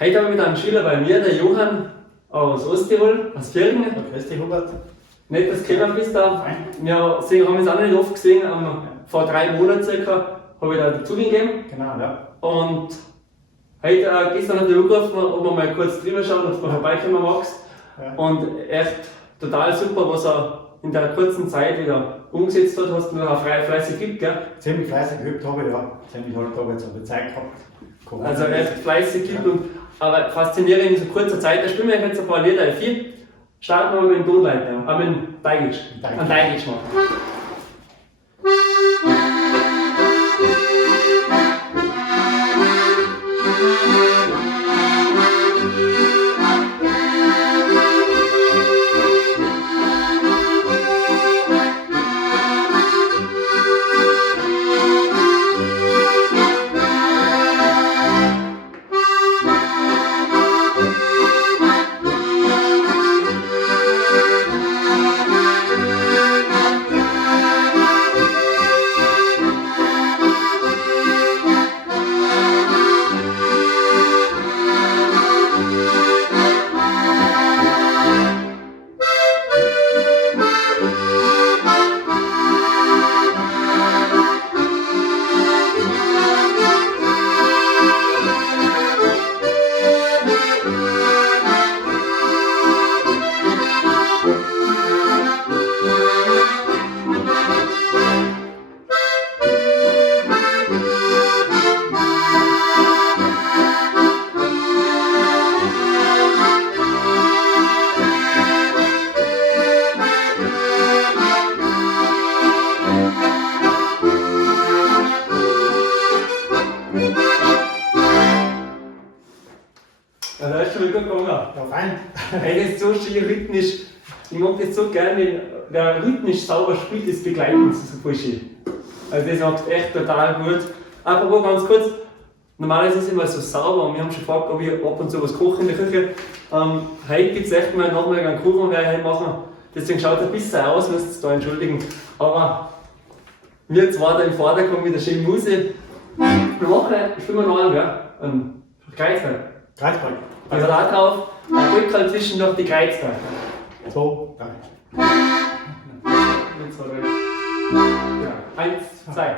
Heute habe ich mit einem Schüler bei mir, der Johann aus Osttirol, aus Viergen. Grüß dich, Hubert. Nicht, dass du kennst bist da. Fein. Wir haben uns auch nicht oft gesehen. Vor 3 Monaten circa habe ich da dazu gegeben. Genau, ja. Und heute, gestern hat er angerufen, ob wir mal kurz drüber schauen, ob du mal vorbeikommen magst. Ja. Und echt total super, was er in der kurzen Zeit wieder umgesetzt hat. Hast du noch auch fleißig geübt, gell? Ziemlich fleißig geübt habe ich, ja. Ziemlich halt Tage jetzt habe ich Zeit gehabt. Also echt fleißig geübt, aber faszinierend in so kurzer Zeit. Da spielen wir jetzt ein paar Lieder. 4. Starten wir mit dem Tonleiter, aber mit dem Teigitsch. Ein Teigitsch machen. Ja, da ist schon wieder gegangen. Ja, fein. Hey, das ist so schön rhythmisch. Ich mag das so gerne, wenn wer rhythmisch sauber spielt, das begleiten sie so voll schön. Also das macht echt total gut. Apropos ganz kurz, normalerweise ist es immer so sauber und wir haben schon gefragt, ob ich ab und zu was koche in der Küche. Heute gibt es echt mal nochmal einen Kuchen, den wir machen. Deswegen schaut es ein bisschen aus, müsst ihr da entschuldigen. Aber wir zwei da im Vordergrund mit der schönen Musik. Spielen wir noch einen, ja? Ein Kreuzberg. Kreuzberg. Also da drauf, ein Rückhalt zwischen noch die Kreuzberg. 2, 3. Ja, 1, 2.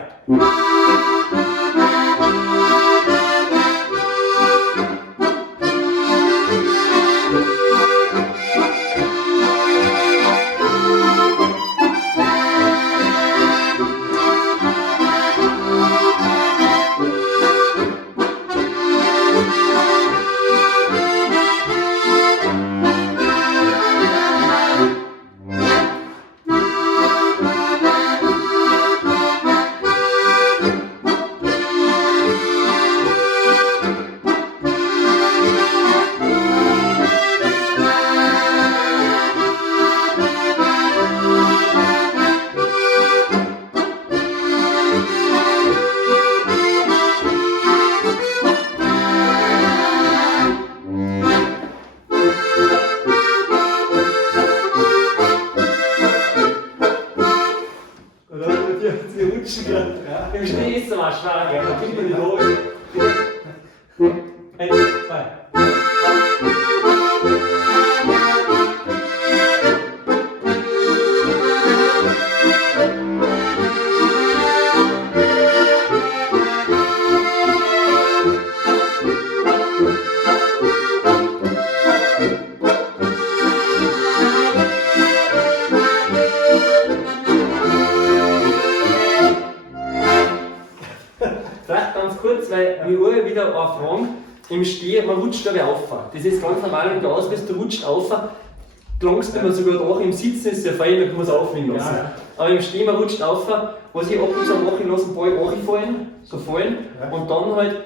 Sie rutschen gerade. Ja. Im Schnee ist es aber stark, ja. Da kriegt man die Hose. 1, 2. Vielleicht ganz kurz, weil wir wieder erfahren, im Stehen, man rutscht da auf. Das ist ganz normal, wenn du aus bist, du rutscht auf. Gelangst du mir sogar da, im Sitzen ist es ja fein, da kann man es aufwinden lassen. Ja. Aber im Stehen, man rutscht auf, was ich ab und zu mache, ich lasse den Ball runterfallen, so fallen, Ja. und dann halt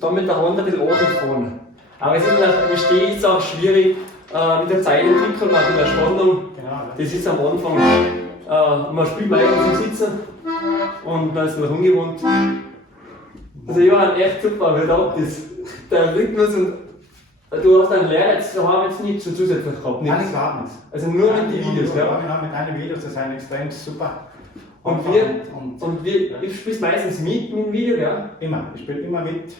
dann mit der Hand ein bisschen runterfahren. Aber es ist im Stehen ist es auch schwierig, mit der Zeit entwickeln, auch mit der Spannung. Genau. Das ist am Anfang, man spielt meistens im Sitzen und dann ist man ungewohnt. Also Johann, echt super, wie taugt das? Der Rhythmus und du hast einen Lehrer jetzt daheim jetzt nicht so zusätzlich gehabt, Nein, nichts. überhaupt nicht. Also nur mit den Videos, ja? ja? Genau, mit deinen Videos, das sind extrem super. Und wir spielst meistens mit dem Video, ja? Immer, ich spiele immer mit.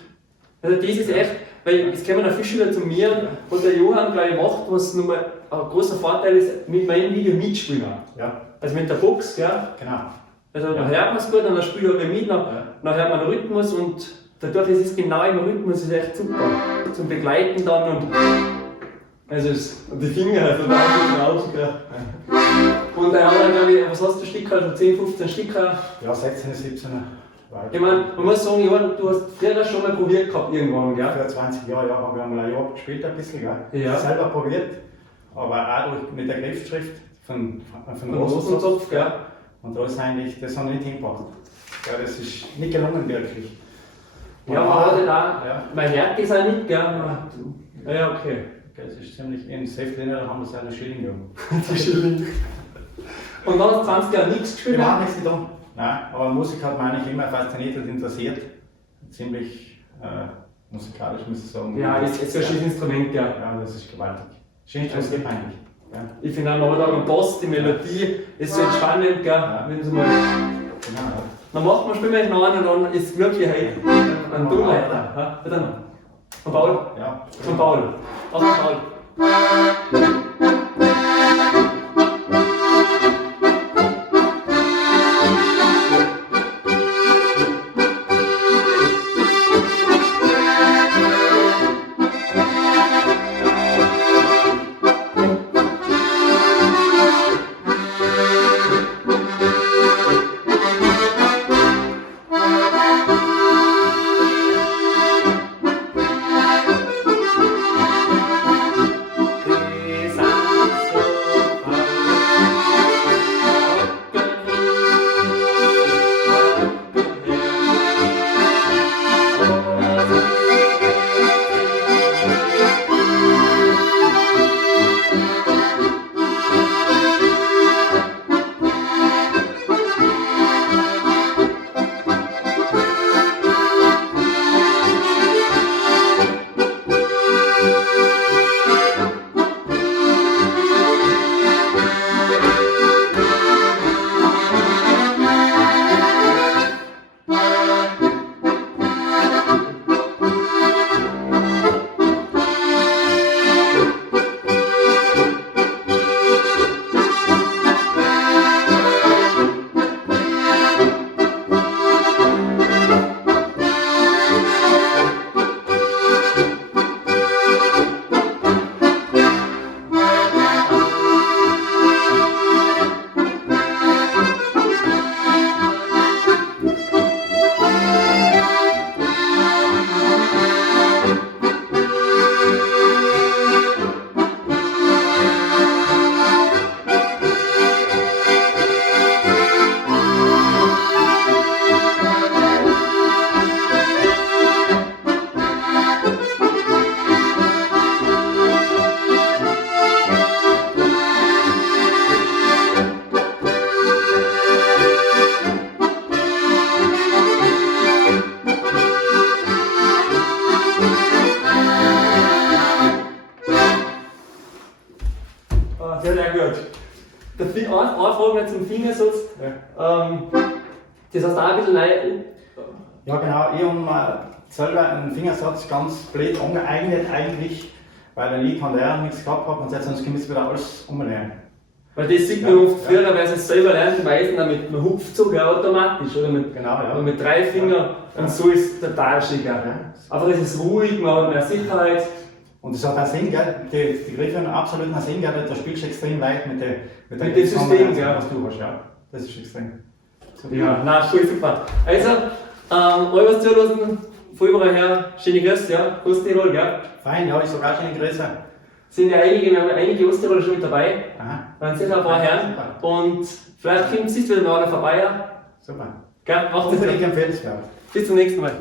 Also das ist echt, weil es kommen auch viele Schüler zu mir und der Johann gleich macht, was nochmal ein großer Vorteil ist, mit meinem Video mitspielen. Ja, Also mit der Box, ja. genau. Also dann hört man es gut und dann spielt er mit, dann hört man den Rhythmus und dadurch ist es genau im Rhythmus, ist echt super. Zum Begleiten dann und und die Finger, also da drauf. Ja. Und der andere, glaube ich, was hast du Sticker? Also 10, 15 Sticker? Ja, 16, 17. Ich meine, man muss sagen, Johann, du hast früher schon mal probiert gehabt irgendwann, gell? Für 20 Jahre, ja, haben wir einmal ein Jahr gespielt, ein bisschen, gell? Ja. Selber probiert, aber auch mit der Griffschrift von Rosenzopf, gell? Und da ist eigentlich, das haben wir nicht hingebracht. Ja, das ist nicht gelungen, wirklich. Ja, man hat da, ja. mein Herz ist auch nicht, gell? Ja, okay. Das ist ziemlich in Safe drin, da haben wir seine Schilling gehabt. Die Schilling. Und dann hast du 20 Jahre nichts gespielt? Ich habe nichts getan. Nein, aber Musik hat mich eigentlich immer fasziniert und interessiert. Ziemlich musikalisch, muss ich sagen. Ja, es ist ein schönes Instrument, ja. Ja, das ist gewaltig. Schönste, was es gibt eigentlich. Ja. Ich finde auch noch da am Bass, die Melodie, ist so entspannend, gell? Ja. Wenn sie mal. Genau, ja. Dann macht man Spiel mit noch und dann ist es wirklich ein Dummleiter. Ja, bitte noch. Von Paul? Ja. Von Paul. Auch von Paul. Sehr gut. Eine Frage noch zum Fingersatz. Ja. Das heißt auch ein bisschen neu. Ja, genau. Ich habe mir selber einen Fingersatz ganz blöd angeeignet, eigentlich, weil ich von der nichts gehabt habe und sonst können wir wieder alles umlernen. Weil das sieht man oft früher, weil sie es selber lernen, die meisten dann mit einem Hupfzug ja automatisch oder mit, Genau, ja. oder mit 3 Fingern und so ist es total schick. Ja. Aber es ist ruhig, man hat mehr Sicherheit. Und es hat einen Sinn, gell? Die Griffe haben absolut einen Sinn, gell? Da spielst du extrem leicht mit Mit dem System, ja. Was du hast, ja. Das ist extrem. Super. Ja, nein, voll super. Also, alles zulassen, von überall her, schöne Grüße, ja, Osttirol, ja. Fein, ja, ich sage auch schöne Grüße. Sind ja wir haben einige Osttiroler schon mit dabei. Aha. Dann sind ein paar Herren. Super. Und vielleicht kommt es wieder mal einer vorbei. Ja. Super. Gell, macht es Unbedingt gut. empfehlenswert. Bis zum nächsten Mal.